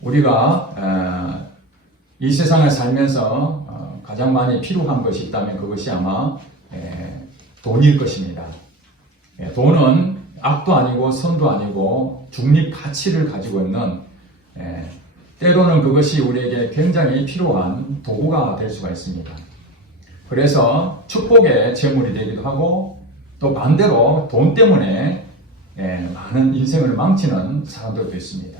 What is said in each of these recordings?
우리가 이 세상을 살면서 가장 많이 필요한 것이 있다면 그것이 아마 돈일 것입니다. 돈은 악도 아니고 선도 아니고 중립 가치를 가지고 있는, 때로는 그것이 우리에게 굉장히 필요한 도구가 될 수가 있습니다. 그래서 축복의 제물이 되기도 하고, 또 반대로 돈 때문에 많은 인생을 망치는 사람들도 있습니다.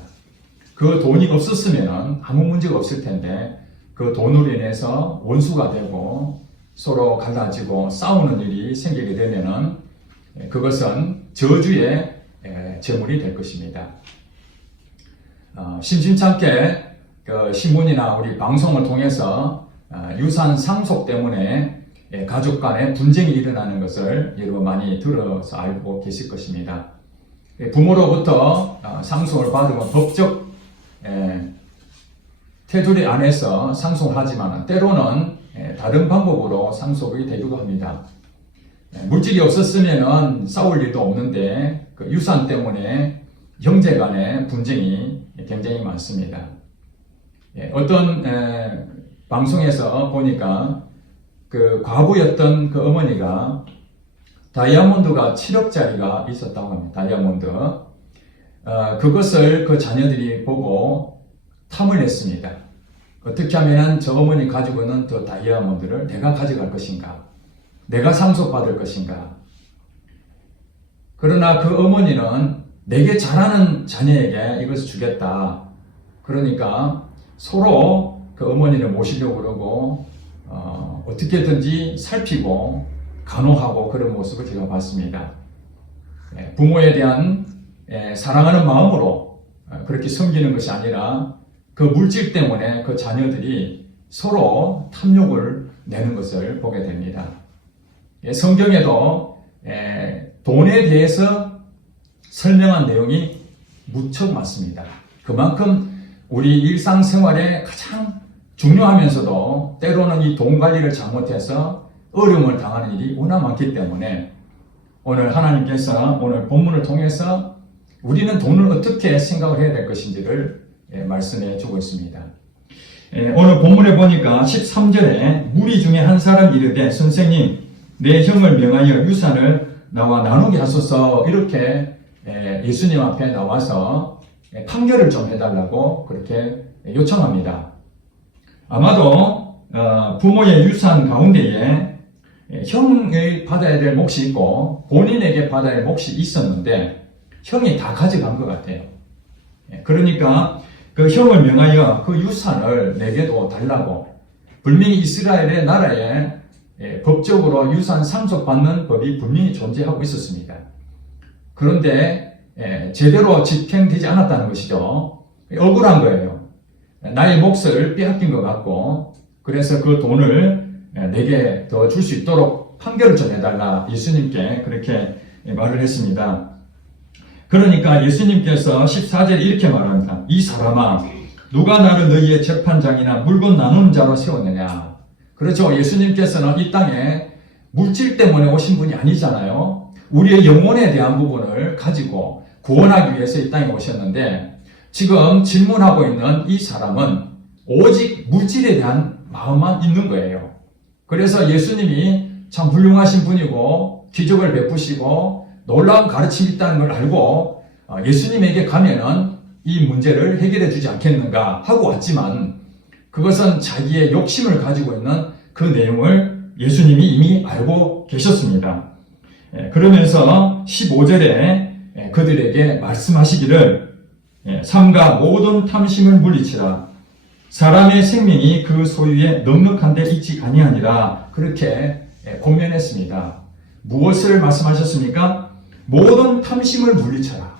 그 돈이 없었으면 아무 문제가 없을 텐데, 그 돈으로 인해서 원수가 되고 서로 갈라지고 싸우는 일이 생기게 되면은 그것은 저주의 제물이 될 것입니다. 심심찮게 그 신문이나 우리 방송을 통해서 유산 상속 때문에 가족 간에 분쟁이 일어나는 것을 여러분 많이 들어서 알고 계실 것입니다. 부모로부터 상속을 받으면 법적 테두리 안에서 상속을 하지만 때로는 다른 방법으로 상속이 되기도 합니다. 물질이 없었으면 싸울 일도 없는데 그 유산 때문에 형제 간의 분쟁이 굉장히 많습니다. 어떤 방송에서 보니까 그 과부였던 그 어머니가 다이아몬드가 7억짜리가 있었다고 합니다. 다이아몬드. 그것을 그 자녀들이 보고 탐을 냈습니다. 어떻게 하면 저 어머니 가지고 있는 그 다이아몬드를 내가 가져갈 것인가? 내가 상속받을 것인가? 그러나 그 어머니는 내게 잘하는 자녀에게 이것을 주겠다. 그러니까 서로 그 어머니를 모시려고 그러고 어떻게든지 살피고 간호하고 그런 모습을 제가 봤습니다. 부모에 대한 사랑하는 마음으로 그렇게 섬기는 것이 아니라 그 물질 때문에 그 자녀들이 서로 탐욕을 내는 것을 보게 됩니다. 성경에도 돈에 대해서 설명한 내용이 무척 많습니다. 그만큼 우리 일상생활에 가장 중요하면서도 때로는 이 돈 관리를 잘못해서 어려움을 당하는 일이 워낙 많기 때문에 오늘 하나님께서 오늘 본문을 통해서 우리는 돈을 어떻게 생각을 해야 될 것인지를 말씀해 주고 있습니다. 오늘 본문에 보니까 13절에 무리 중에 한 사람이 이르되 선생님 내 형을 명하여 유산을 나와 나누게 하소서 이렇게 예수님 앞에 나와서 판결을 좀 해달라고 그렇게 요청합니다. 아마도 부모의 유산 가운데에 형이 받아야 될 몫이 있고 본인에게 받아야 할 몫이 있었는데 형이 다 가져간 것 같아요. 그러니까 그 형을 명하여 그 유산을 내게도 달라고, 분명히 이스라엘의 나라에 법적으로 유산 상속받는 법이 분명히 존재하고 있었습니다. 그런데 제대로 집행되지 않았다는 것이죠. 억울한 거예요. 나의 몫을 빼앗긴 것 같고, 그래서 그 돈을 내게 더 줄 수 있도록 판결을 좀 해달라 예수님께 그렇게 말을 했습니다. 그러니까 예수님께서 14절에 이렇게 말합니다. 이 사람아 누가 나를 너희의 재판장이나 물건 나누는 자로 세웠느냐. 그렇죠. 예수님께서는 이 땅에 물질 때문에 오신 분이 아니잖아요. 우리의 영혼에 대한 부분을 가지고 구원하기 위해서 이 땅에 오셨는데, 지금 질문하고 있는 이 사람은 오직 물질에 대한 마음만 있는 거예요. 그래서 예수님이 참 훌륭하신 분이고 기적을 베푸시고 놀라운 가르침이 있다는 걸 알고 예수님에게 가면은 이 문제를 해결해 주지 않겠는가 하고 왔지만, 그것은 자기의 욕심을 가지고 있는 그 내용을 예수님이 이미 알고 계셨습니다. 그러면서 15절에 그들에게 말씀하시기를 삼가 모든 탐심을 물리치라. 사람의 생명이 그 소유에 넉넉한 데 있지 아니하니라. 그렇게 권면했습니다. 무엇을 말씀하셨습니까? 모든 탐심을 물리쳐라.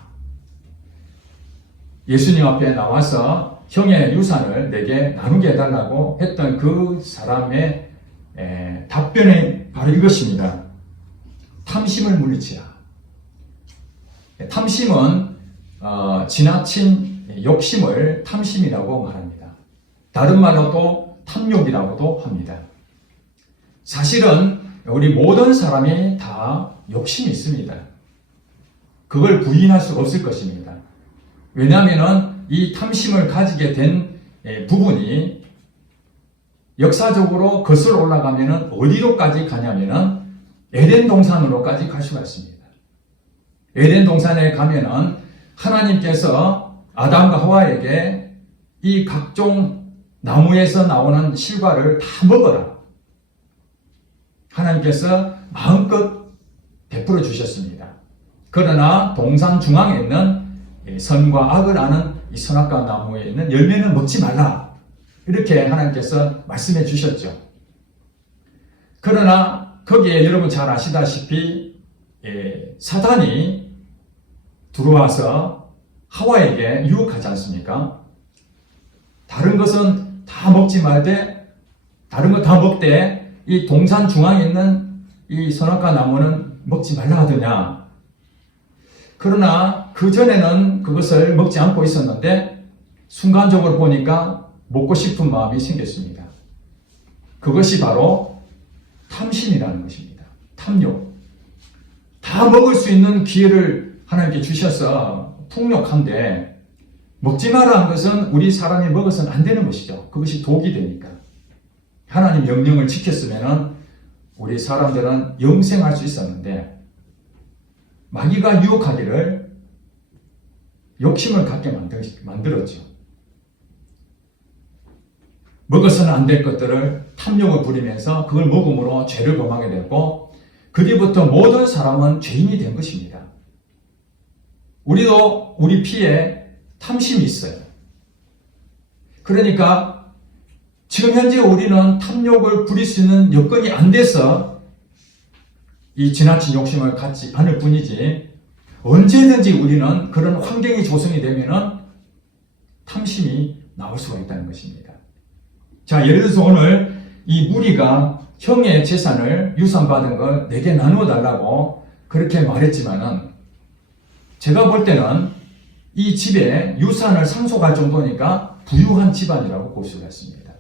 예수님 앞에 나와서 형의 유산을 내게 나누게 해달라고 했던 그 사람의 답변이 바로 이것입니다. 탐심을 물리치라. 탐심은 지나친 욕심을 탐심이라고 말합니다. 다른 말로도 탐욕이라고도 합니다. 사실은 우리 모든 사람이 다 욕심이 있습니다. 그걸 부인할 수 없을 것입니다. 왜냐하면 이 탐심을 가지게 된 부분이 역사적으로 거슬러 올라가면은 어디로까지 가냐면은 에덴 동산으로까지 갈 수가 있습니다. 에덴 동산에 가면은 하나님께서 아담과 하와에게 이 각종 나무에서 나오는 실과를 다 먹어라. 하나님께서 마음껏 베풀어 주셨습니다. 그러나 동산 중앙에 있는 선과 악을 아는 이 선악과 나무에 있는 열매는 먹지 말라. 이렇게 하나님께서 말씀해 주셨죠. 그러나 거기에 여러분 잘 아시다시피 사단이 들어와서 하와에게 유혹하지 않습니까? 다른 것은 다 먹지 말되 다른 거 다 먹되 이 동산 중앙에 있는 이 선악과 나무는 먹지 말라 하더냐. 그러나 그전에는 그것을 먹지 않고 있었는데 순간적으로 보니까 먹고 싶은 마음이 생겼습니다. 그것이 바로 탐심이라는 것입니다. 탐욕. 다 먹을 수 있는 기회를 하나님께 주셔서 풍족한데 먹지 마라 한 것은 우리 사람이 먹어서는 안 되는 것이죠. 그것이 독이 되니까. 하나님 명령을 지켰으면 우리 사람들은 영생할 수 있었는데 마귀가 유혹하기를 욕심을 갖게 만들었죠. 먹어서는 안 될 것들을 탐욕을 부리면서 그걸 먹음으로 죄를 범하게 되고 그 뒤부터 모든 사람은 죄인이 된 것입니다. 우리도 우리 피에 탐심이 있어요. 그러니까 지금 현재 우리는 탐욕을 부릴 수 있는 여건이 안 돼서 이 지나친 욕심을 갖지 않을 뿐이지 언제든지 우리는 그런 환경이 조성이 되면은 탐심이 나올 수가 있다는 것입니다. 자, 예를 들어서 오늘 이 무리가 형의 재산을 유산받은 걸 내게 나누어 달라고 그렇게 말했지만은 제가 볼 때는 이 집에 유산을 상속할 정도니까 부유한 집안이라고 볼 수가 있습니다.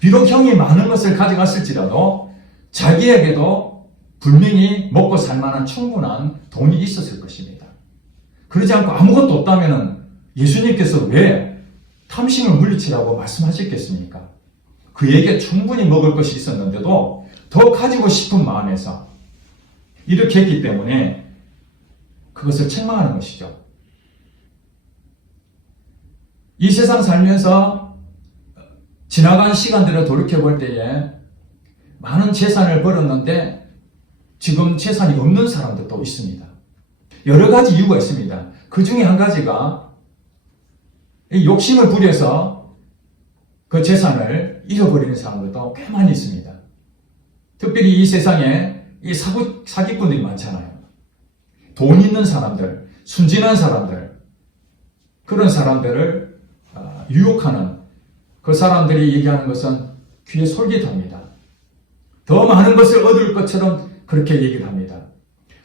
비록 형이 많은 것을 가져갔을지라도 자기에게도 분명히 먹고 살 만한 충분한 돈이 있었을 것입니다. 그러지 않고 아무것도 없다면 예수님께서 왜 탐심을 물리치라고 말씀하셨겠습니까? 그에게 충분히 먹을 것이 있었는데도 더 가지고 싶은 마음에서 이렇게 했기 때문에 그것을 책망하는 것이죠. 이 세상 살면서 지나간 시간들을 돌이켜볼 때에 많은 재산을 벌었는데 지금 재산이 없는 사람들도 있습니다. 여러 가지 이유가 있습니다. 그 중에 한 가지가 욕심을 부려서 그 재산을 잃어버리는 사람들도 꽤 많이 있습니다. 특별히 이 세상에 이 사기꾼들이 많잖아요. 돈 있는 사람들, 순진한 사람들, 그런 사람들을 유혹하는 그 사람들이 얘기하는 것은 귀에 솔깃합니다. 더 많은 것을 얻을 것처럼 그렇게 얘기를 합니다.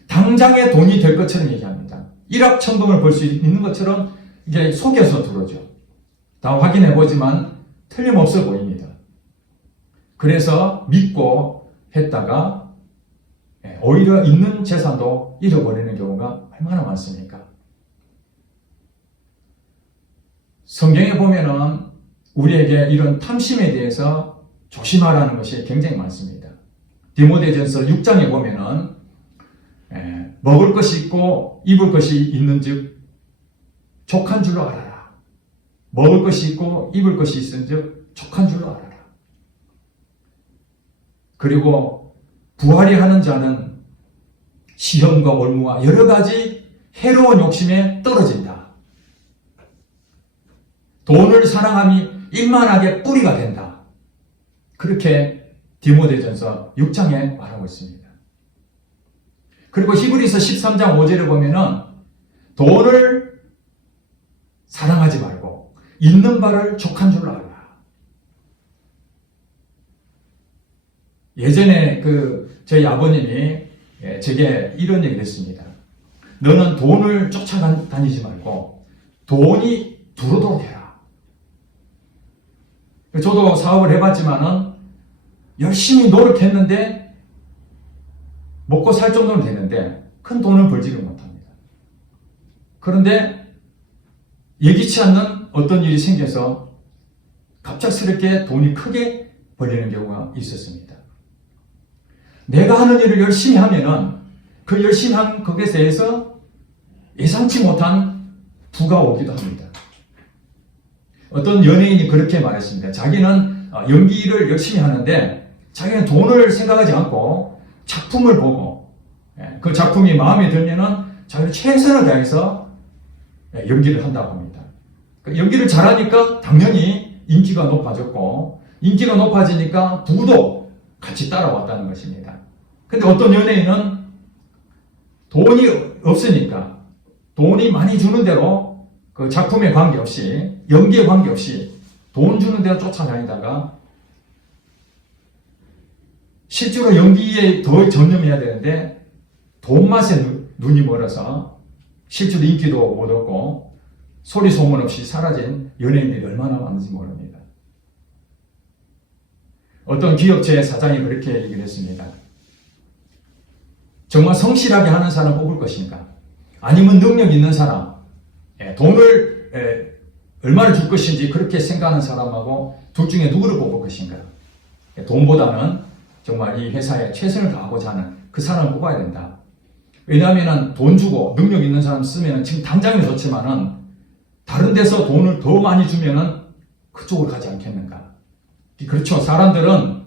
당장에 돈이 될 것처럼 얘기합니다. 일확천금을 벌 수 있는 것처럼 이게 속여서 들어오죠. 다 확인해 보지만 틀림없어 보입니다. 그래서 믿고 했다가 오히려 있는 재산도 잃어버리는 경우가 얼마나 많습니까? 성경에 보면은 우리에게 이런 탐심에 대해서 조심하라는 것이 굉장히 많습니다. 디모데전서 6장에 보면은 먹을 것이 있고 입을 것이 있는즉 족한 줄로 알아라. 먹을 것이 있고 입을 것이 있은즉 족한 줄로 알아라. 그리고 부활이 하는 자는 시험과 올무와 여러 가지 해로운 욕심에 떨어진다. 돈을 사랑함이 일만하게 뿌리가 된다. 그렇게 디모데전서 6장에 말하고 있습니다. 그리고 히브리서 13장 5절을 보면은 돈을 사랑하지 말고 있는 바를 족한 줄로 알라. 예전에 저희 아버님이 제게 이런 얘기를 했습니다. 너는 돈을 쫓아다니지 말고 돈이 들어오도록 해라. 저도 사업을 해봤지만은 열심히 노력했는데 먹고 살 정도는 되는데 큰 돈을 벌지를 못합니다. 그런데 예기치 않는 어떤 일이 생겨서 갑작스럽게 돈이 크게 벌리는 경우가 있었습니다. 내가 하는 일을 열심히 하면은 그 열심히 한 것에 대해서 예상치 못한 부가 오기도 합니다. 어떤 연예인이 그렇게 말했습니다. 자기는 연기를 열심히 하는데 자기는 돈을 생각하지 않고 작품을 보고 그 작품이 마음에 들면은 자기는 최선을 다해서 연기를 한다고 합니다. 연기를 잘하니까 당연히 인기가 높아졌고 인기가 높아지니까 부도 같이 따라왔다는 것입니다. 근데 어떤 연예인은 돈이 없으니까 돈이 많이 주는 대로 그 작품에 관계없이 연기에 관계없이 돈 주는 대로 쫓아다니다가 실제로 연기에 더 전념해야 되는데 돈 맛에 눈이 멀어서 실제로 인기도 못 얻고 소리 소문 없이 사라진 연예인들이 얼마나 많은지 모릅니다. 어떤 기업체 사장이 그렇게 얘기를 했습니다. 정말 성실하게 하는 사람 뽑을 것인가? 아니면 능력 있는 사람, 돈을 얼마를 줄 것인지 그렇게 생각하는 사람하고 둘 중에 누구를 뽑을 것인가? 돈보다는 정말 이 회사에 최선을 다하고자 하는 그 사람을 뽑아야 된다. 왜냐하면 돈 주고 능력 있는 사람 쓰면 지금 당장은 좋지만은 다른 데서 돈을 더 많이 주면은 그쪽으로 가지 않겠는가? 그렇죠. 사람들은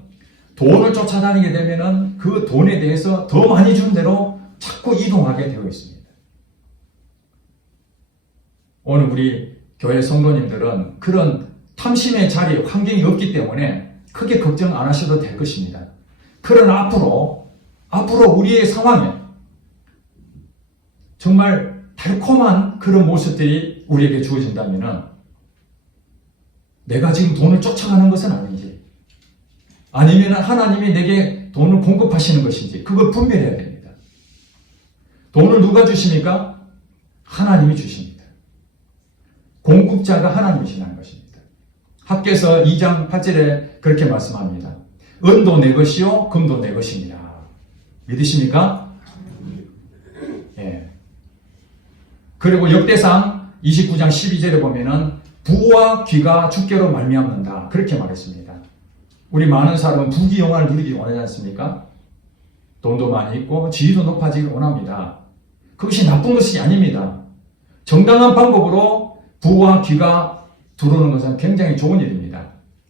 돈을 쫓아다니게 되면은 그 돈에 대해서 더 많이 준 대로 자꾸 이동하게 되어 있습니다. 오늘 우리 교회 성도님들은 그런 탐심의 자리, 환경이 없기 때문에 크게 걱정 안 하셔도 될 것입니다. 그러나 앞으로 우리의 상황에 정말 달콤한 그런 모습들이 우리에게 주어진다면은 내가 지금 돈을 쫓아가는 것은 아닌지 아니면 하나님이 내게 돈을 공급하시는 것인지 그걸 분별해야 됩니다. 돈을 누가 주십니까? 하나님이 주십니다. 공급자가 하나님이시라는 것입니다. 학개서 2장 8절에 그렇게 말씀합니다. 은도 내 것이요 금도 내 것입니다. 믿으십니까? 예. 그리고 역대상 29장 12절에 보면은 부와 귀가 주께로 말미암는다. 그렇게 말했습니다. 우리 많은 사람은 부귀영화를 누리기 원하지 않습니까? 돈도 많이 있고 지위도 높아지길 원합니다. 그것이 나쁜 것이 아닙니다. 정당한 방법으로 부와 귀가 들어오는 것은 굉장히 좋은 일입니다.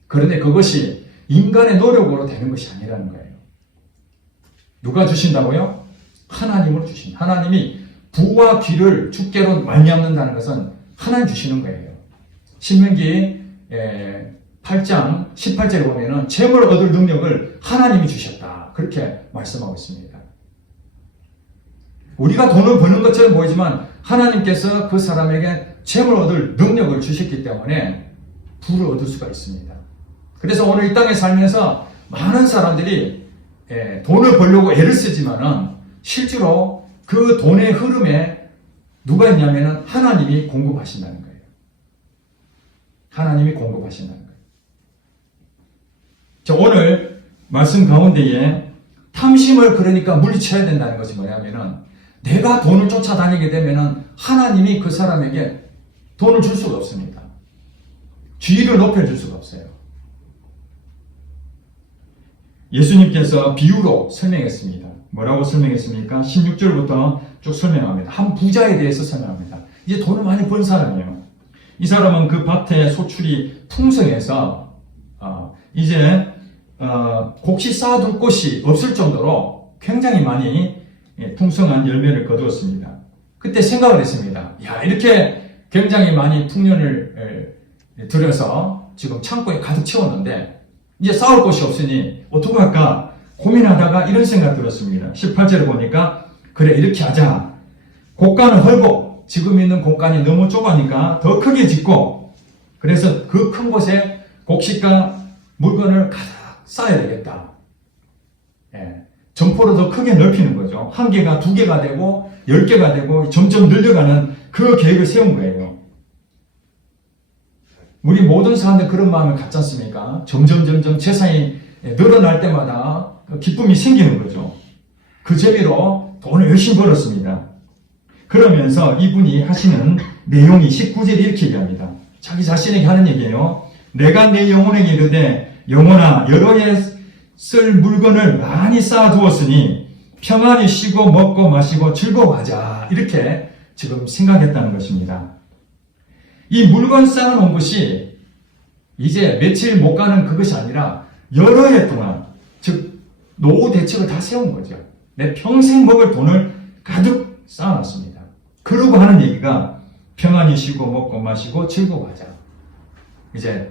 그런데 그것이 인간의 노력으로 되는 것이 아니라는 거예요. 누가 주신다고요? 하나님으로 주신다. 하나님이 부와 귀를 주께로 말미암는다는 것은 하나님 주시는 거예요. 신명기 8장 18절에 보면은 재물 얻을 능력을 하나님이 주셨다. 그렇게 말씀하고 있습니다. 우리가 돈을 버는 것처럼 보이지만 하나님께서 그 사람에게 재물 얻을 능력을 주셨기 때문에 부를 얻을 수가 있습니다. 그래서 오늘 이 땅에 살면서 많은 사람들이 돈을 벌려고 애를 쓰지만은 실제로 그 돈의 흐름에 누가 있냐면은 하나님이 공급하신다는 거예요. 하나님이 공급하신다는 거예요. 자, 오늘 말씀 가운데에 탐심을 그러니까 물리쳐야 된다는 것이 뭐냐면은 내가 돈을 쫓아다니게 되면은 하나님이 그 사람에게 돈을 줄 수가 없습니다. 지위를 높여줄 수가 없어요. 예수님께서 비유로 설명했습니다. 뭐라고 설명했습니까? 16절부터 쭉 설명합니다. 한 부자에 대해서 설명합니다. 이제 돈을 많이 번 사람이에요. 이 사람은 그 밭에 소출이 풍성해서 이제 곡식 쌓아둘 곳이 없을 정도로 굉장히 많이 풍성한 열매를 거두었습니다. 그때 생각을 했습니다. 야, 이렇게 굉장히 많이 풍년을 들여서 지금 창고에 가득 채웠는데 이제 쌓을 곳이 없으니 어떻게 할까 고민하다가 이런 생각 들었습니다. 18절에 보니까 그래 이렇게 하자. 곡간을 헐고 지금 있는 곡간이 너무 좁으니까 더 크게 짓고 그래서 그 큰 곳에 곡식과 물건을 가득 쌓아야 되겠다. 점포를 더 크게 넓히는 거죠. 한 개가 두 개가 되고 10개가 되고 점점 늘려가는 그 계획을 세운 거예요. 우리 모든 사람들 그런 마음을 갖지 않습니까? 점점 재산이 늘어날 때마다 기쁨이 생기는 거죠. 그 재미로 돈을 열심히 벌었습니다. 그러면서 이분이 하시는 내용이 19절에 이렇게 얘기합니다. 자기 자신에게 하는 얘기예요. 내가 내 영혼에게 이르되 영혼아 여러 해 쓸 물건을 많이 쌓아두었으니 평안히 쉬고 먹고 마시고 즐거워하자. 이렇게 지금 생각했다는 것입니다. 이 물건 쌓아놓은 것이 이제 며칠 못 가는 그것이 아니라 여러 해 동안, 즉 노후 대책을 다 세운 거죠. 내 평생 먹을 돈을 가득 쌓아놨습니다. 그러고 하는 얘기가 평안히 쉬고 먹고 마시고 즐거워하자. 이제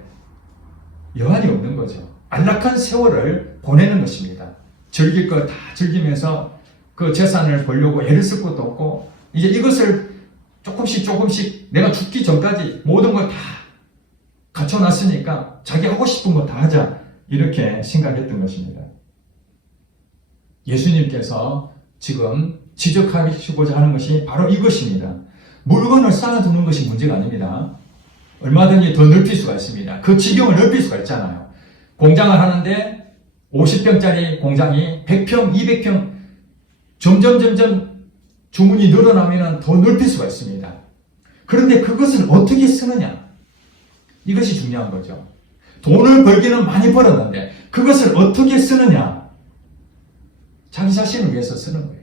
여한이 없는 거죠. 안락한 세월을 보내는 것입니다. 즐길 거 다 즐기면서 그 재산을 벌려고 애를 쓸 것도 없고 이제 이것을 조금씩 내가 죽기 전까지 모든 걸 다 갖춰놨으니까 자기 하고 싶은 거 다 하자. 이렇게 생각했던 것입니다. 예수님께서 지금 지적하시고자 하는 것이 바로 이것입니다. 물건을 쌓아두는 것이 문제가 아닙니다. 얼마든지 더 넓힐 수가 있습니다. 그 지경을 넓힐 수가 있잖아요. 공장을 하는데 50평짜리 공장이 100평, 200평 점점 주문이 늘어나면 더 넓힐 수가 있습니다. 그런데 그것을 어떻게 쓰느냐? 이것이 중요한 거죠. 돈을 벌기는 많이 벌었는데 그것을 어떻게 쓰느냐? 자기 자신을 위해서 쓰는 거예요.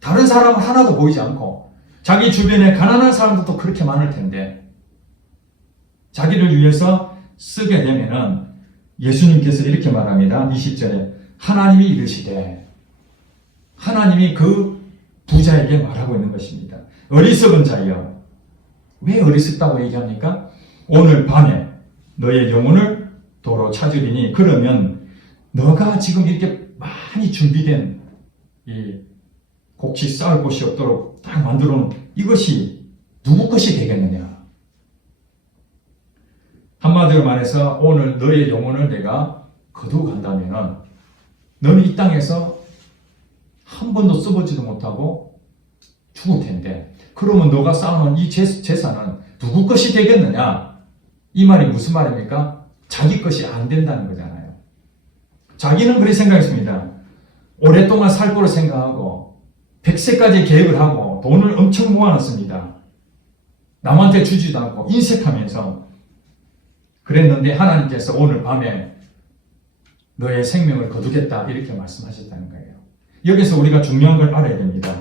다른 사람은 하나도 보이지 않고 자기 주변에 가난한 사람들도 그렇게 많을 텐데 자기를 위해서 쓰게 되면은 예수님께서 이렇게 말합니다. 20절에 하나님이 이르시되 하나님이 그 부자에게 말하고 있는 것입니다. 어리석은 자여. 왜 어리석다고 얘기합니까? 오늘 밤에 너의 영혼을 도로 찾으리니 그러면 너가 지금 이렇게 많이 준비된 이 곡식 쌓을 곳이 없도록 딱 만들어 놓은 이것이 누구 것이 되겠느냐? 한마디로 말해서 오늘 너의 영혼을 내가 거두고 간다면 너는 이 땅에서 한 번도 써보지도 못하고 죽을 텐데 그러면 너가 쌓아놓은 이 재산은 누구 것이 되겠느냐? 이 말이 무슨 말입니까? 자기 것이 안 된다는 거잖아요. 자기는 그렇게 생각했습니다. 오랫동안 살 거로 생각하고 100세까지 계획을 하고 돈을 엄청 모아놨습니다. 남한테 주지도 않고 인색하면서 그랬는데 하나님께서 오늘 밤에 너의 생명을 거두겠다 이렇게 말씀하셨다는 거예요. 여기서 우리가 중요한 걸 알아야 됩니다.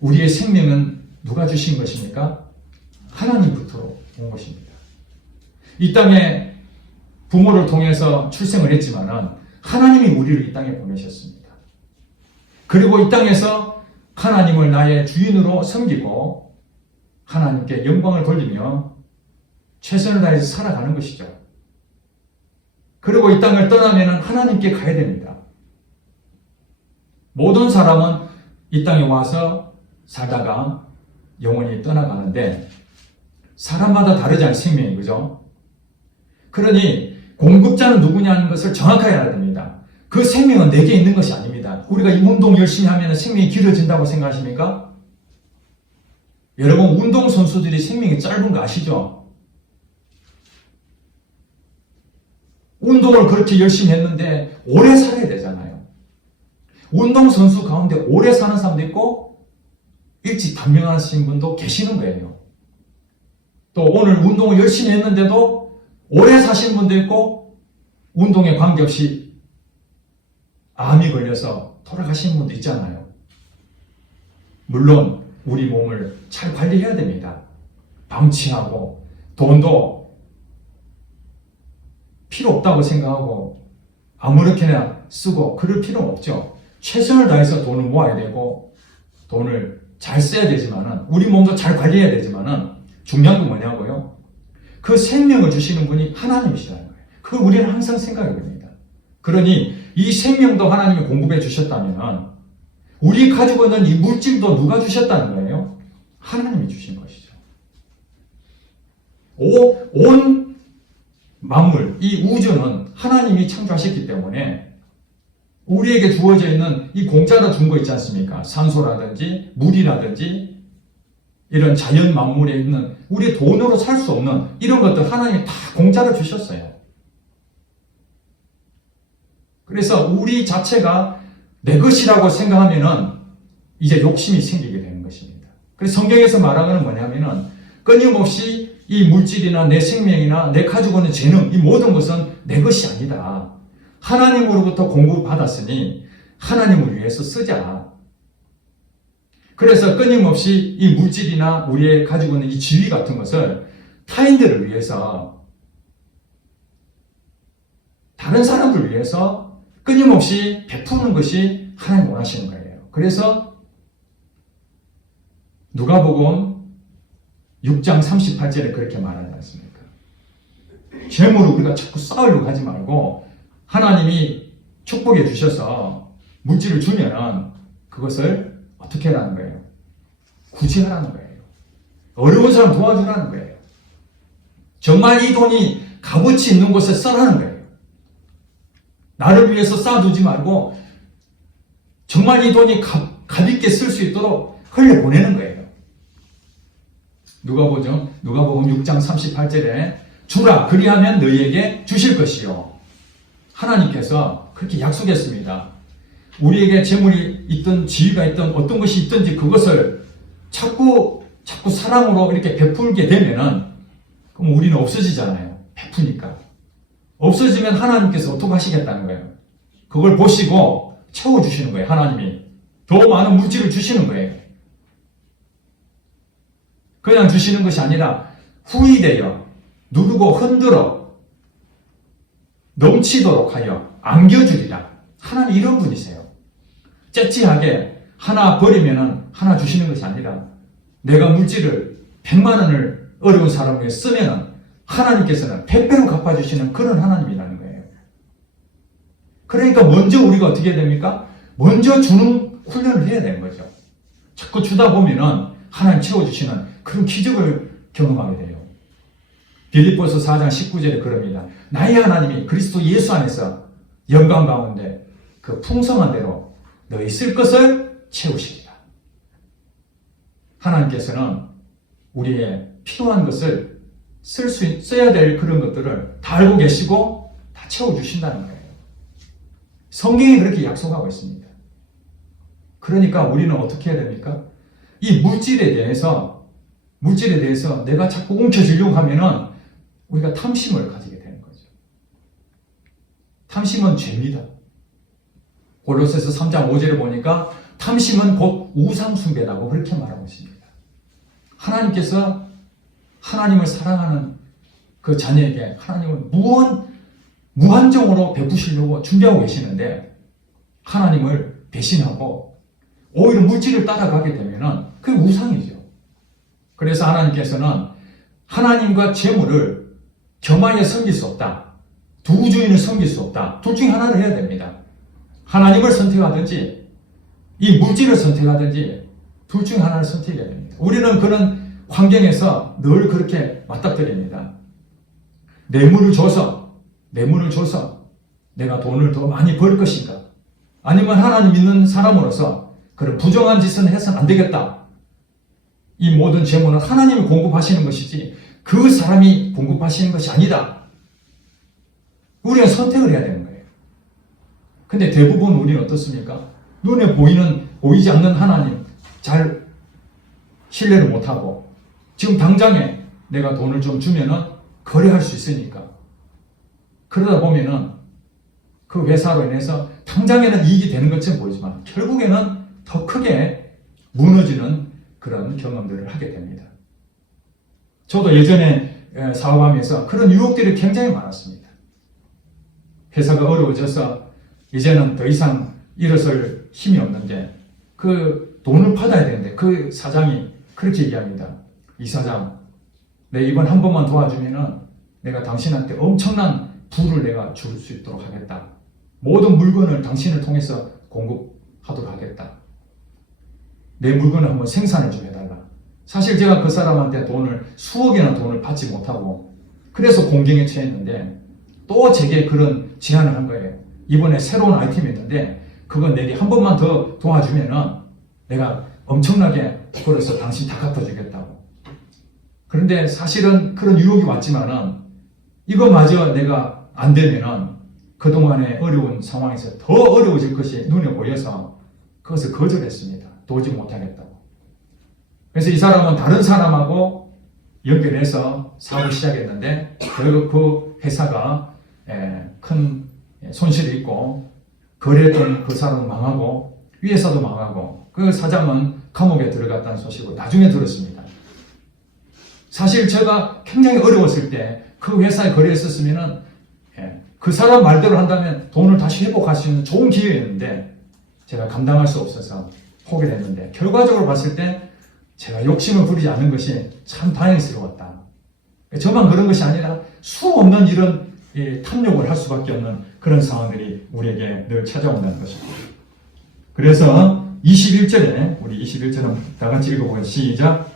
우리의 생명은 누가 주신 것입니까? 하나님부터 온 것입니다. 이 땅에 부모를 통해서 출생을 했지만은 하나님이 우리를 이 땅에 보내셨습니다. 그리고 이 땅에서 하나님을 나의 주인으로 섬기고 하나님께 영광을 돌리며 최선을 다해서 살아가는 것이죠. 그리고 이 땅을 떠나면 하나님께 가야 됩니다. 모든 사람은 이 땅에 와서 살다가 영원히 떠나가는데 사람마다 다르지 않은 생명이 그죠? 그러니 공급자는 누구냐는 것을 정확하게 알아야 됩니다. 그 생명은 내게 있는 것이 아닙니다. 우리가 이 운동 열심히 하면 생명이 길어진다고 생각하십니까? 여러분 운동선수들이 생명이 짧은 거 아시죠? 운동을 그렇게 열심히 했는데 오래 살아야 되잖아요. 운동선수 가운데 오래 사는 사람도 있고 일찍 단명하신 분도 계시는 거예요. 또 오늘 운동을 열심히 했는데도 오래 사신 분도 있고 운동에 관계없이 암이 걸려서 돌아가신 분도 있잖아요. 물론 우리 몸을 잘 관리해야 됩니다. 방치하고 돈도 필요 없다고 생각하고 아무렇게나 쓰고 그럴 필요는 없죠. 최선을 다해서 돈을 모아야 되고 돈을 잘 써야 되지만은 우리 몸도 잘 관리해야 되지만은 중요한 건 뭐냐고요? 그 생명을 주시는 분이 하나님이시라는 거예요. 그걸 우리는 항상 생각해야 됩니다. 그러니 이 생명도 하나님이 공급해 주셨다면 우리 가지고 있는 이 물질도 누가 주셨다는 거예요? 하나님이 주신 것이죠. 온 만물, 이 우주는 하나님이 창조하셨기 때문에 우리에게 주어져 있는 이 공짜로 준 거 있지 않습니까? 산소라든지 물이라든지 이런 자연 만물에 있는 우리 돈으로 살 수 없는 이런 것들 하나님이 다 공짜로 주셨어요. 그래서 우리 자체가 내 것이라고 생각하면은 이제 욕심이 생기게 되는 것입니다. 그래서 성경에서 말하는 건 뭐냐면은 끊임없이 이 물질이나 내 생명이나 내 가지고 있는 재능, 이 모든 것은 내 것이 아니다. 하나님으로부터 공급받았으니 하나님을 위해서 쓰자. 그래서 끊임없이 이 물질이나 우리의 가지고 있는 이 지위 같은 것을 타인들을 위해서, 다른 사람을 위해서 끊임없이 베푸는 것이 하나님 원하시는 거예요. 그래서 누가복음 6장 38절에 그렇게 말하지 않습니까? 재물을 우리가 자꾸 쌓으려고 하지 말고 하나님이 축복해 주셔서 물질을 주면은 그것을 어떻게 하라는 거예요? 구제하라는 거예요. 어려운 사람 도와주라는 거예요. 정말 이 돈이 값어치 있는 곳에 써라는 거예요. 나를 위해서 쌓아두지 말고 정말 이 돈이 값있게 쓸 수 있도록 흘려보내는 거예요. 누가복음 6장 38절에 주라 그리하면 너희에게 주실 것이요. 하나님께서 그렇게 약속했습니다. 우리에게 재물이 있든 지위가 있든 어떤 것이 있든지 그것을 자꾸 사랑으로 이렇게 베풀게 되면은 그럼 우리는 없어지잖아요. 베푸니까. 없어지면 하나님께서 어떻게 하시겠다는 거예요. 그걸 보시고 채워주시는 거예요. 하나님이. 더 많은 물질을 주시는 거예요. 그냥 주시는 것이 아니라 후히되어 누르고 흔들어 넘치도록 하여 안겨주리라. 하나님 이런 분이세요. 째찌하게 하나 버리면은 하나 주시는 것이 아니라 내가 물질을 100만 원을 어려운 사람을 위해 쓰면은 하나님께서는 100배로 갚아주시는 그런 하나님이라는 거예요. 그러니까 먼저 우리가 어떻게 해야 됩니까? 먼저 주는 훈련을 해야 되는 거죠. 자꾸 주다 보면은 하나님 채워주시는 그런 기적을 경험하게 돼요. 빌립보서 4장 19절에 그럽니다. 나의 하나님이 그리스도 예수 안에서 영광 가운데 그 풍성한 대로 너희 쓸 것을 채우시리라. 하나님께서는 우리의 필요한 것을 써야 될 그런 것들을 다 알고 계시고 다 채워주신다는 거예요. 성경이 그렇게 약속하고 있습니다. 그러니까 우리는 어떻게 해야 됩니까? 이 물질에 대해서 내가 자꾸 움켜쥐려고 하면은 우리가 탐심을 가지게 되는 거죠. 탐심은 죄입니다. 골로새서 3장 5절에 보니까 탐심은 곧 우상숭배라고 그렇게 말하고 있습니다. 하나님께서 하나님을 사랑하는 그 자녀에게 하나님은 무한정으로 베푸시려고 준비하고 계시는데 하나님을 배신하고 오히려 물질을 따라가게 되면은 그게 우상이죠. 그래서 하나님께서는 하나님과 재물을 겸하여 섬길 수 없다. 두 주인을 섬길 수 없다. 둘 중에 하나를 해야 됩니다. 하나님을 선택하든지 이 물질을 선택하든지 둘 중에 하나를 선택해야 됩니다. 우리는 그런 환경에서 늘 그렇게 맞닥뜨립니다. 뇌물을 줘서 내가 돈을 더 많이 벌 것인가? 아니면 하나님 믿는 사람으로서 그런 부정한 짓은 해서는 안 되겠다. 이 모든 재물은 하나님이 공급하시는 것이지 그 사람이 공급하시는 것이 아니다. 우리가 선택을 해야 되는 거예요. 근데 대부분 우리는 어떻습니까? 눈에 보이지 않는 하나님 잘 신뢰를 못하고 지금 당장에 내가 돈을 좀 주면은 거래할 수 있으니까 그러다 보면은 그 회사로 인해서 당장에는 이익이 되는 것처럼 보이지만 결국에는 더 크게 무너지는 그런 경험들을 하게 됩니다. 저도 예전에 사업하면서 그런 유혹들이 굉장히 많았습니다. 회사가 어려워져서 이제는 더 이상 일어설 힘이 없는데 그 돈을 받아야 되는데 그 사장이 그렇게 얘기합니다. 이 사장, 내 이번 한 번만 도와주면은 내가 당신한테 엄청난 부를 내가 줄 수 있도록 하겠다. 모든 물건을 당신을 통해서 공급하도록 하겠다. 내 물건을 한번 생산을 좀 해달라. 사실 제가 그 사람한테 수억이나 돈을 받지 못하고 그래서 공경에 처했는데 또 제게 그런 제안을 한 거예요. 이번에 새로운 아이템이 있는데 그건 내리 한 번만 더 도와주면은 내가 엄청나게 벌어서 당신 다 갚아주겠다고. 그런데 사실은 그런 유혹이 왔지만은 이거마저 내가 안 되면은 그동안의 어려운 상황에서 더 어려워질 것이 눈에 보여서 그것을 거절했습니다. 도저히 못하겠다고. 그래서 이 사람은 다른 사람하고 연결해서 사업을 시작했는데 결국 그 회사가 큰 손실이 있고 거래했던 그 사람은 망하고 위에서도 망하고 그 사장은 감옥에 들어갔다는 소식을 나중에 들었습니다. 사실 제가 굉장히 어려웠을 때 그 회사에 거래했었으면은 그 사람 말대로 한다면 돈을 다시 회복할 수 있는 좋은 기회였는데 제가 감당할 수 없어서 포기를 했는데 결과적으로 봤을 때 제가 욕심을 부리지 않은 것이 참 다행스러웠다. 저만 그런 것이 아니라 수없는 이런 탐욕을 할 수밖에 없는 그런 상황들이 우리에게 늘 찾아온다는 것입니다. 그래서 21절에 우리 21절은 다 같이 읽어보겠습니다. 시작.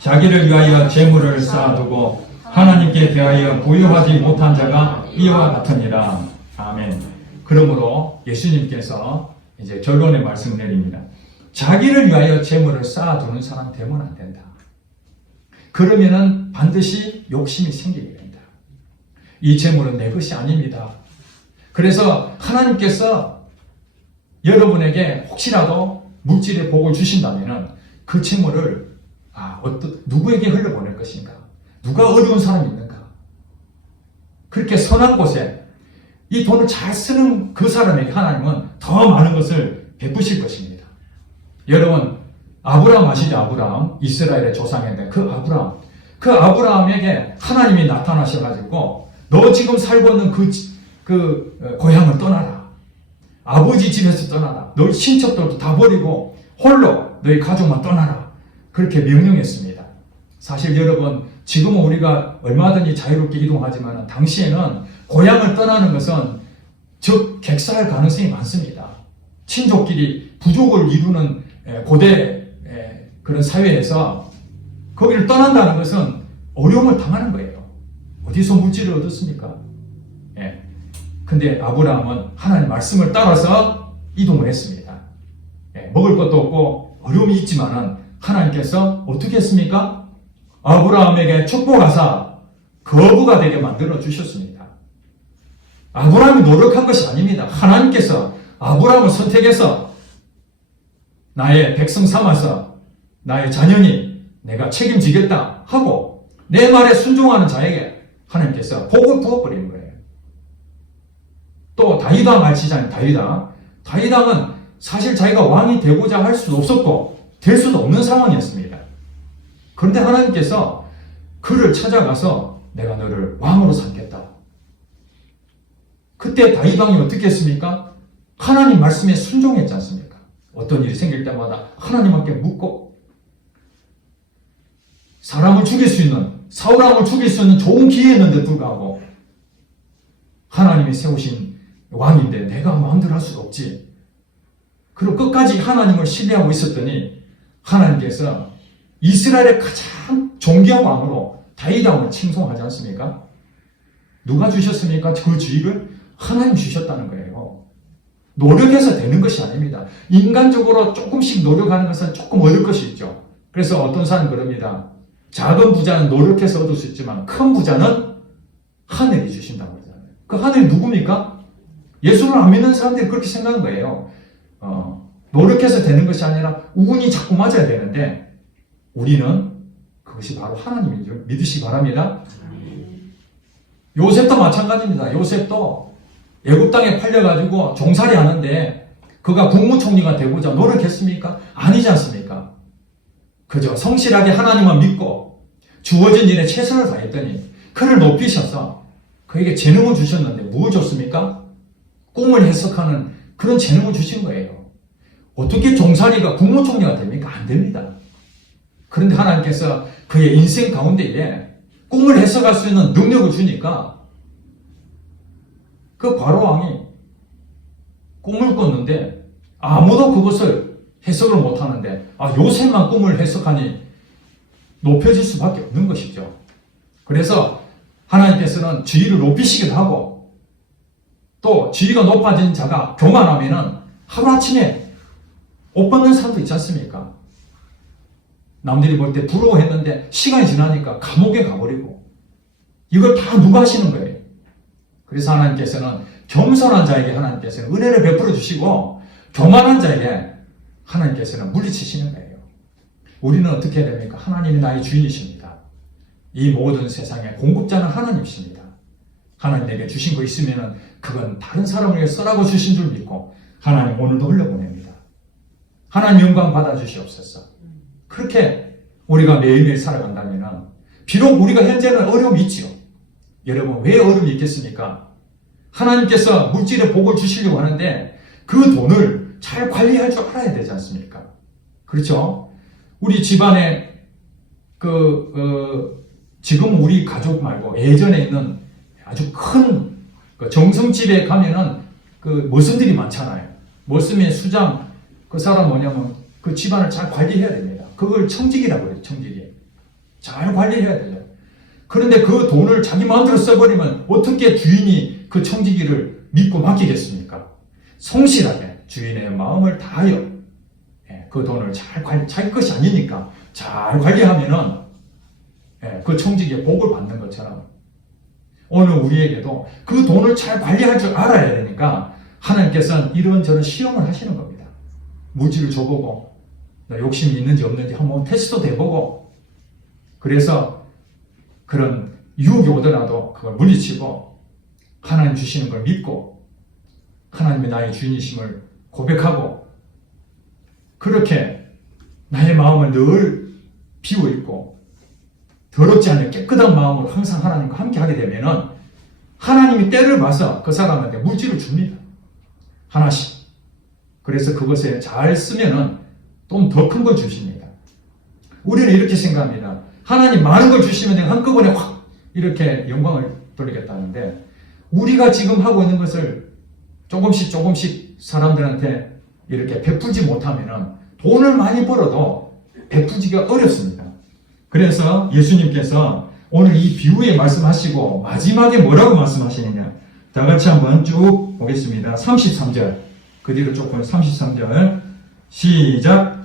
자기를 위하여 재물을 쌓아두고 하나님께 대하여 부유하지 못한 자가 이와 같으니라. 아멘. 그러므로 예수님께서 이제 결론의 말씀을 내립니다. 자기를 위하여 재물을 쌓아두는 사람 되면 안 된다. 그러면은 반드시 욕심이 생기게 된다. 이 재물은 내 것이 아닙니다. 그래서 하나님께서 여러분에게 혹시라도 물질의 복을 주신다면은 그 재물을 누구에게 흘려보낼 것인가? 누가 어려운 사람이 있는가? 그렇게 선한 곳에 이 돈을 잘 쓰는 그 사람에게 하나님은 더 많은 것을 베푸실 것입니다. 여러분, 아브라함 아시죠? 아브라함, 이스라엘의 조상인데 그 아브라함에게 하나님이 나타나셔가지고 너 지금 살고 있는 그 고향을 떠나라. 아버지 집에서 떠나라. 너희 친척들도 다 버리고 홀로 너희 가족만 떠나라. 그렇게 명령했습니다. 사실 여러분, 지금은 우리가 얼마든지 자유롭게 이동하지만 당시에는 고향을 떠나는 것은 객사할 가능성이 많습니다. 친족끼리 부족을 이루는 고대 그런 사회에서 거기를 떠난다는 것은 어려움을 당하는 거예요. 어디서 물질을 얻었습니까? 근데 아브라함은 하나님 말씀을 따라서 이동을 했습니다. 먹을 것도 없고 어려움이 있지만은 하나님께서 어떻게 했습니까? 아브라함에게 축복하사 거부가 되게 만들어 주셨습니다. 아브라함이 노력한 것이 아닙니다. 하나님께서 아브라함을 선택해서 나의 백성 삼아서 나의 자녀니 내가 책임지겠다 하고 내 말에 순종하는 자에게 하나님께서 복을 부어버리는 거예요. 또 다윗왕 아시잖아요. 다윗왕은 사실 자기가 왕이 되고자 할 수도 없었고 될 수도 없는 상황이었습니다. 그런데 하나님께서 그를 찾아가서 내가 너를 왕으로 삼겠다. 그때 다윗왕이 어떻게 했습니까? 하나님 말씀에 순종했지 않습니까? 어떤 일이 생길 때마다 하나님께 묻고 사람을 죽일 수 있는, 사울왕을 죽일 수 있는 좋은 기회였는데 불구하고 하나님이 세우신 왕인데 내가 마음대로 할 수 없지. 그리고 끝까지 하나님을 신뢰하고 있었더니 하나님께서 이스라엘의 가장 존귀한 왕으로 다윗왕을 칭송하지 않습니까? 누가 주셨습니까? 그 지위를 하나님 주셨다는 거예요. 노력해서 되는 것이 아닙니다. 인간적으로 조금씩 노력하는 것은 조금 어려울 것이 있죠. 그래서 어떤 사람은 그럽니다. 작은 부자는 노력해서 얻을 수 있지만 큰 부자는 하늘이 주신다고 하잖아요. 그 하늘이 누굽니까? 예수를 안 믿는 사람들이 그렇게 생각하는 거예요. 노력해서 되는 것이 아니라 운이 자꾸 맞아야 되는데 우리는 그것이 바로 하나님인 줄 믿으시기 바랍니다. 요셉도 마찬가지입니다. 요셉도 애굽 땅에 팔려가지고 종살이 하는데 그가 국무총리가 되고자 노력했습니까? 아니지 않습니까? 그저 성실하게 하나님만 믿고 주어진 일에 최선을 다했더니 그를 높이셔서 그에게 재능을 주셨는데 무엇을 줬습니까? 꿈을 해석하는 그런 재능을 주신 거예요. 어떻게 종살이가 국무총리가 됩니까? 안 됩니다. 그런데 하나님께서 그의 인생 가운데에 꿈을 해석할 수 있는 능력을 주니까 그 바로왕이 꿈을 꿨는데 아무도 그것을 해석을 못하는데 요셉만 꿈을 해석하니 높여질 수밖에 없는 것이죠. 그래서 하나님께서는 지위를 높이시기도 하고 또 지위가 높아진 자가 교만하면은 하루아침에 옷 벗는 사람도 있지 않습니까? 남들이 볼 때 부러워했는데 시간이 지나니까 감옥에 가버리고 이걸 다 누가 하시는 거예요? 그래서 하나님께서는 겸손한 자에게 하나님께서는 은혜를 베풀어 주시고 교만한 자에게 하나님께서는 물리치시는 거예요. 우리는 어떻게 해야 됩니까? 하나님이 나의 주인이십니다. 이 모든 세상의 공급자는 하나님이십니다. 하나님 내게 주신 거 있으면 그건 다른 사람을 위해 쓰라고 주신 줄 믿고 하나님 오늘도 흘려보냅니다. 하나님 영광 받아주시옵소서. 그렇게 우리가 매일매일 살아간다면 비록 우리가 현재는 어려움이 있지요. 여러분 왜 어려움이 있겠습니까? 하나님께서 물질의 복을 주시려고 하는데 그 돈을 잘 관리할 줄 알아야 되지 않습니까? 그렇죠? 우리 집안에 지금 우리 가족 말고 예전에 있는 아주 큰 정성집에 가면은 머슴들이 많잖아요. 머슴의 수장, 그 사람 뭐냐면 그 집안을 잘 관리해야 됩니다. 그걸 청직이라고 그래요, 청직이. 잘 관리해야 돼요. 그런데 그 돈을 자기 마음대로 써버리면 어떻게 주인이 그 청지기를 믿고 맡기겠습니까? 성실하게 주인의 마음을 다하여 그 돈을 잘 자기 것이 아니니까 잘 관리하면은 그 청지기의 복을 받는 것처럼 오늘 우리에게도 그 돈을 잘 관리할 줄 알아야 되니까 하나님께서는 이런저런 시험을 하시는 겁니다. 물질을 줘보고 욕심이 있는지 없는지 한번 테스트도 해보고 그래서 그런 유혹이 오더라도 그걸 물리치고 하나님 주시는 걸 믿고 하나님이 나의 주인이심을 고백하고 그렇게 나의 마음을 늘 비워있고 더럽지 않은 깨끗한 마음으로 항상 하나님과 함께 하게 되면은 하나님이 때를 봐서 그 사람한테 물질을 줍니다. 하나씩. 그래서 그것에 잘 쓰면은 좀 더 큰 걸 주십니다. 우리는 이렇게 생각합니다. 하나님 많은 걸 주시면 내가 한꺼번에 확 이렇게 영광을 돌리겠다는데 우리가 지금 하고 있는 것을 조금씩 사람들한테 이렇게 베풀지 못하면은 돈을 많이 벌어도 베풀지가 어렵습니다. 그래서 예수님께서 오늘 이 비유에 말씀하시고 마지막에 뭐라고 말씀하시느냐. 다 같이 한번 쭉 보겠습니다. 33절. 그 뒤로 조금 33절. 시작.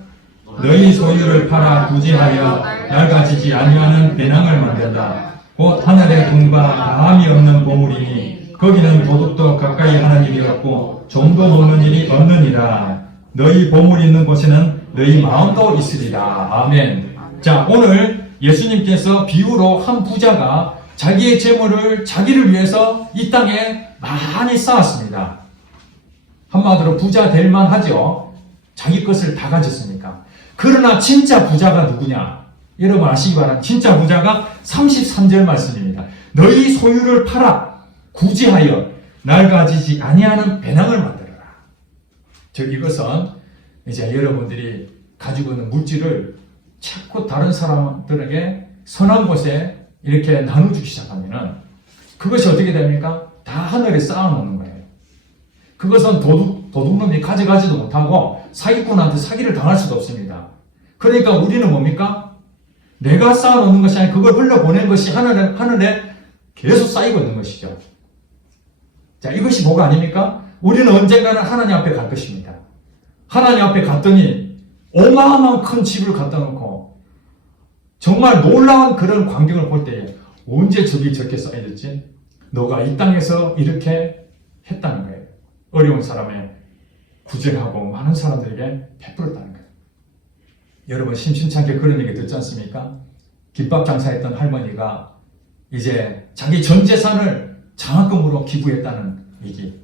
너희 소유를 팔아 부지하여 낡아지지 아니하는 배낭을 만든다. 곧 하늘의 돈과 다함이 없는 보물이니 거기는 도둑도 가까이 하는 일이 없고 좀도 먹는 일이 없느니라. 너희 보물이 있는 곳에는 너희 마음도 있으리라. 아멘. 자, 오늘 예수님께서 비유로 한 부자가 자기의 재물을 자기를 위해서 이 땅에 많이 쌓았습니다. 한마디로 부자 될 만하죠. 자기 것을 다 가졌으니까. 그러나 진짜 부자가 누구냐? 여러분 아시기 바랍니다. 진짜 부자가 33절 말씀입니다. 너희 소유를 팔아 구제하여 낡아지지 아니하는 배낭을 만들어라. 즉 이것은 이제 여러분들이 가지고 있는 물질을 자꾸 다른 사람들에게 선한 곳에 이렇게 나눠주기 시작하면은 그것이 어떻게 됩니까? 다 하늘에 쌓아놓는 거예요. 그것은 도둑놈이 가져가지도 못하고 사기꾼한테 사기를 당할 수도 없습니다. 그러니까 우리는 뭡니까? 내가 쌓아놓는 것이 아니라 그걸 흘려보낸 것이 하늘에 계속 쌓이고 있는 것이죠. 자, 이것이 뭐가 아닙니까? 우리는 언젠가는 하나님 앞에 갈 것입니다. 하나님 앞에 갔더니 어마어마한 큰 집을 갖다 놓고 정말 놀라운 그런 광경을 볼 때에 언제 저기 저렇게 쌓여졌지? 너가 이 땅에서 이렇게 했다는 거예요. 어려운 사람의 구제하고 많은 사람들에게 베풀었다는 거예요. 여러분 심심찮게 그런 얘기 듣지 않습니까? 김밥 장사했던 할머니가 이제 자기 전 재산을 장학금으로 기부했다는 얘기.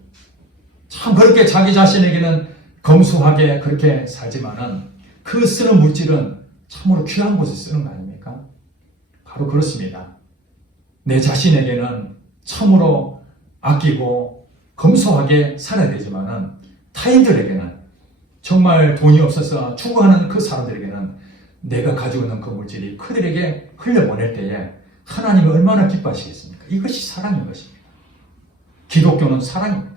참 그렇게 자기 자신에게는 검소하게 그렇게 살지만은 그 쓰는 물질은 참으로 귀한 곳에 쓰는 거 아닙니까? 바로 그렇습니다. 내 자신에게는 참으로 아끼고 검소하게 살아야 되지만은 타인들에게는 정말 돈이 없어서 추구하는 그 사람들에게는 내가 가지고 있는 그 물질이 그들에게 흘려보낼 때에 하나님이 얼마나 기뻐하시겠습니까? 이것이 사랑인 것입니다. 기독교는 사랑입니다.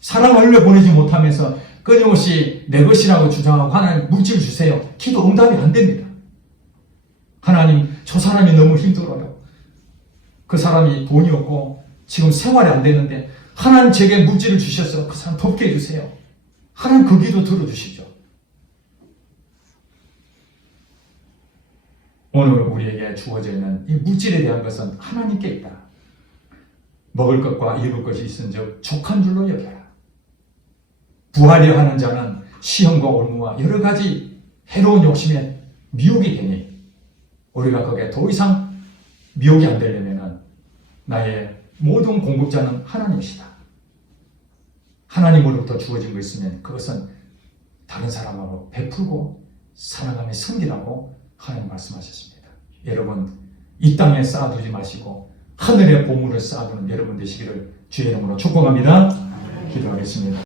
사랑을 흘려보내지 못하면서 끊임없이 내 것이라고 주장하고 하나님 물질 주세요. 기도 응답이 안 됩니다. 하나님 저 사람이 너무 힘들어요. 그 사람이 돈이 없고 지금 생활이 안 되는데 하나님 제게 물질을 주셔서 그 사람 돕게 해주세요. 하나님 그 기도 들어주시죠. 오늘 우리에게 주어져 있는 이 물질에 대한 것은 하나님께 있다. 먹을 것과 입을 것이 있은즉 족한 줄로 여겨라. 부하려 하는 자는 시험과 올무와 여러 가지 해로운 욕심에 미혹이 되니 우리가 거기에 더 이상 미혹이 안 되려면은 나의 모든 공급자는 하나님이시다. 하나님으로부터 주어진 거 있으면 그것은 다른 사람하고 베풀고 살아가며 섬기라고 하나님 말씀하셨습니다. 여러분, 이 땅에 쌓아두지 마시고 하늘의 보물을 쌓아두는 여러분 되시기를 주의 이름으로 축복합니다. 기도하겠습니다.